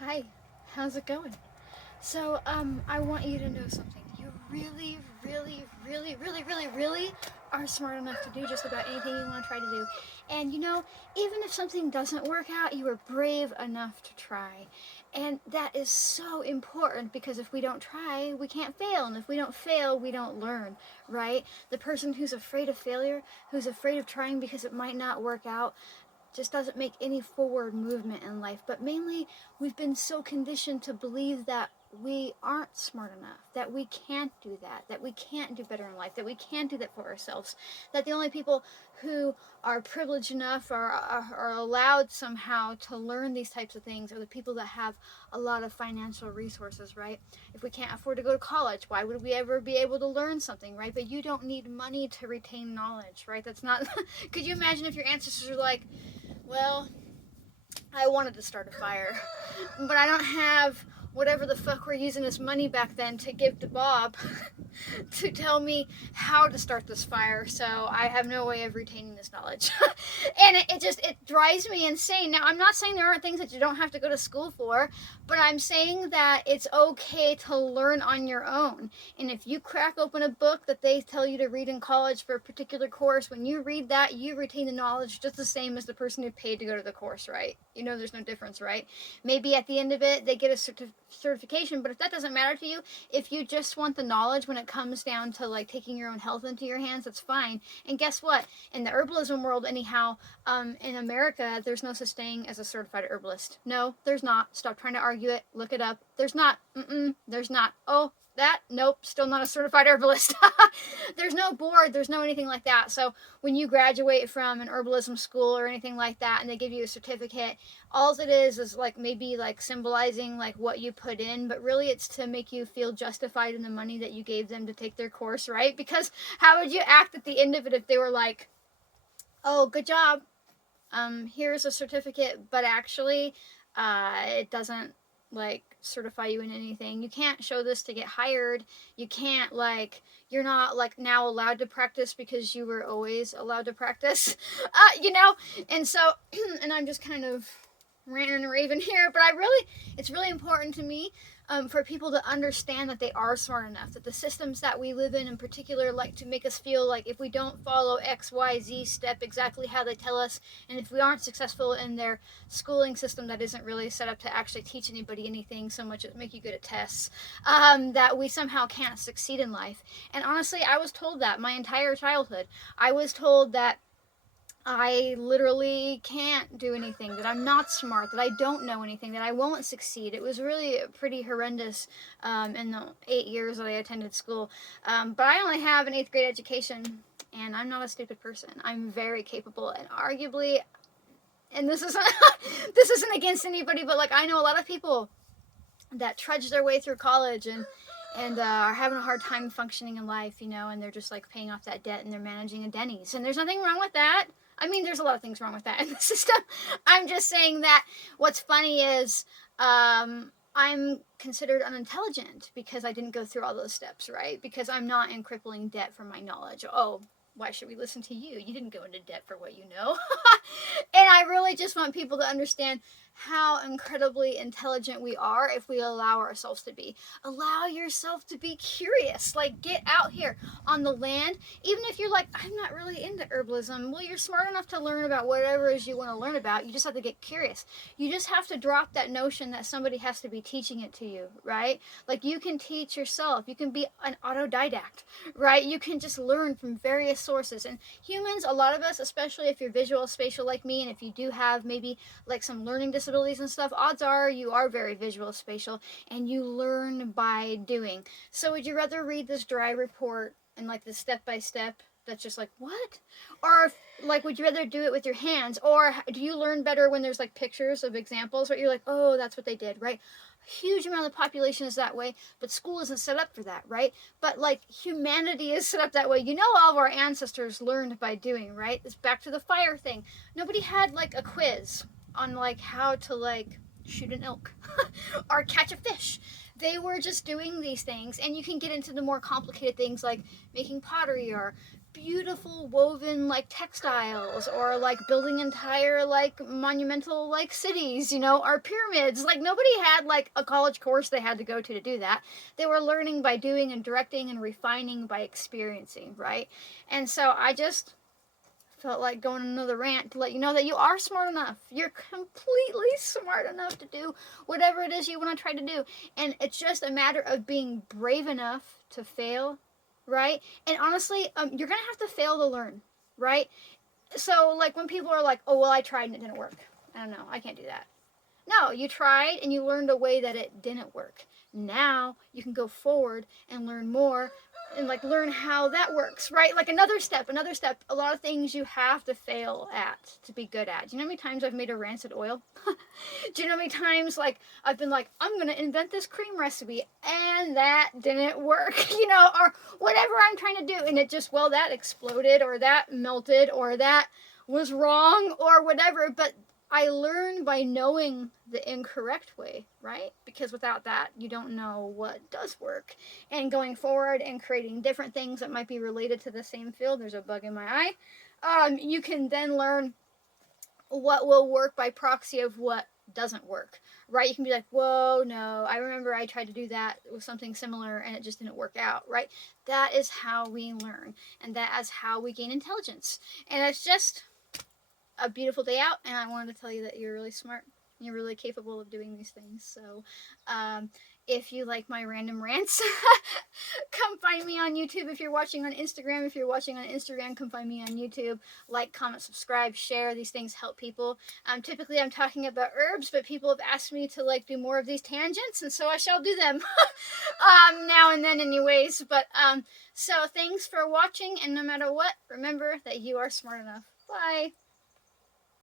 Hi, how's it going? So, I want you to know something. You really are smart enough to do just about anything you want to try to do. And even if something doesn't work out, you are brave enough to try. And that is so important because if we don't try, we can't fail. And if we don't fail, we don't learn, right? The person who's afraid of failure, who's afraid of trying because it might not work out, just doesn't make any forward movement in life. But mainly, we've been so conditioned to believe that we aren't smart enough, that we can't do that, that we can't do better in life, that we can't do that for ourselves, that the only people who are privileged enough or are allowed somehow to learn these types of things are the people that have a lot of financial resources, right? If we can't afford to go to college, why would we ever be able to learn something, right? But you don't need money to retain knowledge, right? That's not. Could you imagine if your ancestors were like, well, I wanted to start a fire, but I don't have whatever the fuck we're using this money back then to give to Bob to tell me how to start this fire, so I have no way of retaining this knowledge. And it drives me insane. Now, I'm not saying there aren't things that you don't have to go to school for, but I'm saying that it's okay to learn on your own. And if you crack open a book that they tell you to read in college for a particular course, when you read that, you retain the knowledge just the same as the person who paid to go to the course, right? There's no difference, right? Maybe at the end of it, they get a certification, but if that doesn't matter to you, if you just want the knowledge when it comes down to like taking your own health into your hands, that's fine. And guess what? In the herbalism world, anyhow, in America, there's no such thing as a certified herbalist. No, there's not. Stop trying to argue it. Look it up. There's not. There's not. Oh, that? Nope, still not a certified herbalist. There's no board, there's no anything like that. So when you graduate from an herbalism school or anything like that and they give you a certificate, all it is like maybe like symbolizing like what you put in, but really it's to make you feel justified in the money that you gave them to take their course, right? Because how would you act at the end of it if they were like, oh, good job, here's a certificate, but actually it doesn't like certify you in anything. You can't show this to get hired. You can't like, you're not like now allowed to practice because you were always allowed to practice. you know and so and I'm just kind of ranting and raving here, but it's really important to me, for people to understand that they are smart enough, that the systems that we live in particular like to make us feel like if we don't follow XYZ step exactly how they tell us, and if we aren't successful in their schooling system that isn't really set up to actually teach anybody anything so much as make you good at tests, that we somehow can't succeed in life. And honestly, I was told that my entire childhood. I was told that I literally can't do anything, that I'm not smart, that I don't know anything, that I won't succeed. It was really pretty horrendous, in the 8 years that I attended school. But I only have an eighth grade education, and I'm not a stupid person. I'm very capable, and arguably, and this isn't this isn't against anybody, but like I know a lot of people that trudge their way through college and are having a hard time functioning in life, and they're just like paying off that debt and they're managing a Denny's. And there's nothing wrong with that. I mean, there's a lot of things wrong with that in the system. I'm just saying that what's funny is, I'm considered unintelligent because I didn't go through all those steps, right? Because I'm not in crippling debt for my knowledge. Oh, why should we listen to you? You didn't go into debt for what you know. And I really just want people to understand how incredibly intelligent we are if we allow ourselves to be. Allow yourself to be curious. Like, get out here on the land. Even if you're like, I'm not really into herbalism, well, you're smart enough to learn about whatever it is you want to learn about. You just have to get curious. You just have to drop that notion that somebody has to be teaching it to you, right? Like, you can teach yourself. You can be an autodidact, right? You can just learn from various sources. And humans, a lot of us, especially if you're visual spatial like me, and if you do have maybe like some learning disabilities and stuff, odds are you are very visual spatial and you learn by doing. So would you rather read this dry report and like the step by step that's just like, what? Or like, would you rather do it with your hands? Or do you learn better when there's like pictures of examples where you're like, oh, that's what they did, right? Huge amount of the population is that way, but school isn't set up for that, right? But like humanity is set up that way. All of our ancestors learned by doing, right? It's back to the fire thing. Nobody had like a quiz on like how to like shoot an elk or catch a fish. They were just doing these things, and you can get into the more complicated things like making pottery or beautiful woven like textiles, or like building entire like monumental like cities, you know, or pyramids. Like nobody had like a college course they had to go to do that. They were learning by doing and directing and refining by experiencing, right? And so I just felt like going on another rant to let you know that you are smart enough. You're completely smart enough to do whatever it is you want to try to do. And it's just a matter of being brave enough to fail, right? And honestly, you're going to have to fail to learn, right? So, like, when people are like, oh, well, I tried and it didn't work. I don't know. I can't do that. No, you tried and you learned a way that it didn't work. Now you can go forward and learn more and like learn how that works, right? Like another step, another step. A lot of things you have to fail at to be good at. Do you know how many times I've made a rancid oil? Do you know how many times like I've been like, I'm gonna invent this cream recipe and that didn't work, you know, or whatever I'm trying to do, and it just, well, that exploded or that melted or that was wrong or whatever. But I learn by knowing the incorrect way, right? Because without that, you don't know what does work. And going forward and creating different things that might be related to the same field, there's a bug in my eye, you can then learn what will work by proxy of what doesn't work, right? You can be like, whoa, no, I remember I tried to do that with something similar and it just didn't work out, right? That is how we learn, and that is how we gain intelligence. And it's just a beautiful day out, and I wanted to tell you that you're really smart. You're really capable of doing these things. So, if you like my random rants, come find me on YouTube. If you're watching on Instagram, come find me on YouTube. Like, comment, subscribe, share. These things help people. Typically, I'm talking about herbs, but people have asked me to like do more of these tangents, and so I shall do them now and then, anyways. But so thanks for watching, and no matter what, remember that you are smart enough. Bye.